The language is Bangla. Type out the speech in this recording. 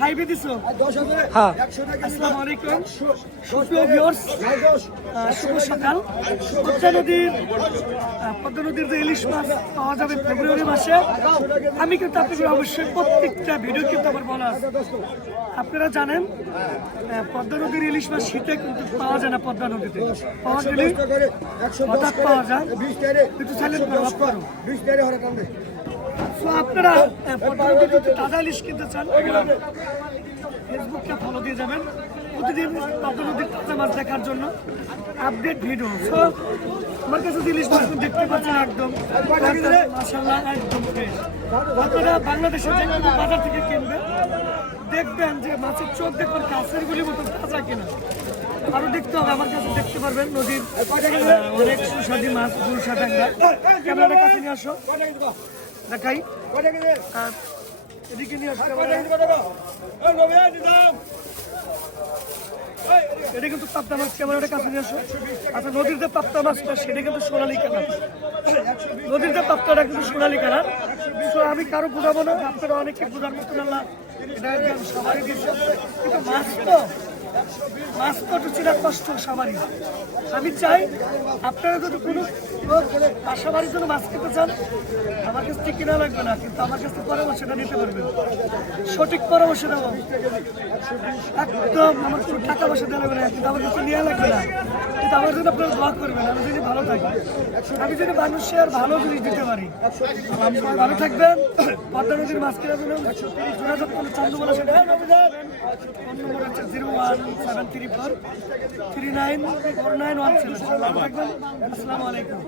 হাইবে দিছো। হ্যাঁ। আসসালামু আলাইকুম। সুপ্রিয় ভিউয়ার্স শুভ সকাল। পদ্মা নদীর পদ্মা নদীর যে ইলিশ মাছ পাওয়া যাবে ফেব্রুয়ারি মাসে আমি কিন্তু আপনাদের অবশ্যই প্রত্যেকটা ভিডিও কিন্তু আমার বলা আছে। আপনারা জানেন পদ্মা নদীর ইলিশ মাছ শীতে কিন্তু পাওয়া যায় না পদ্মা নদীতে। পাওয়া গেলে হঠাৎ পাওয়া যায়। কিন্তু করো। তো আপনারা পদ্মা যদি তাজা ইলিশ কিনতে চান ফেসবুকটা ফলো দিয়ে যাবেন। প্রতিদিন নদীর তাজা মাছ দেখার জন্য আপডেট ভিডিও তো আমার কাছে ইলিশ মাছ দেখতে পাচ্ছেন একদম মাসাল্লাহ একদম fresh। আপনারা বাংলাদেশের যে বাজার থেকে কিনবেন, দেখবেন যে মাছের চোখ দেখবেন কাছের গুলি মতো তাজা কিনা। আরও দেখতে হবে, আমার কাছে দেখতে পারবেন নদীর অনেক সুস্বাদু মাছ গুলশা ট্যাংরা। কাছে নিয়ে আসো। দেখাই। এদিকে নিয়ে আসো ক্যামেরা। এটা কিন্তু কাছে নিয়ে আচ্ছা সেটা কিন্তু তো আমি কারও বুঝাবো না, আপনারা অনেকে বুঝার মতো না। এটা দিচ্ছে কিন্তু তো তো একটু কষ্ট সবারই আমি চাই আপনারা যদি কোনো বাসা জন্য মাছ খেতে চান, আমার কাছ থেকে কেনা লাগবে না, কিন্তু আমার কাছ থেকে পরামর্শটা নিতে পারবেন। সঠিক পরামর্শ দেবো একদম আমার কোনো টাকা পয়সা দেওয়া লাগবে না, কিন্তু আমার কাছে লাগবে না। কিন্তু আমার জন্য আপনারা দোয়া করবেন, আমি যদি ভালো থাকি। আমি যদি মানুষের ভালো জিনিস দিতে পারি। ভালো থাকবেন। পদ্মা নদীর কেনার জন্য যোগাযোগ করলে চন্দ্রমালা সেটা ফোন নম্বর হচ্ছে zero one seven three four three nine four nine one seven. আসসালামু আলাইকুম।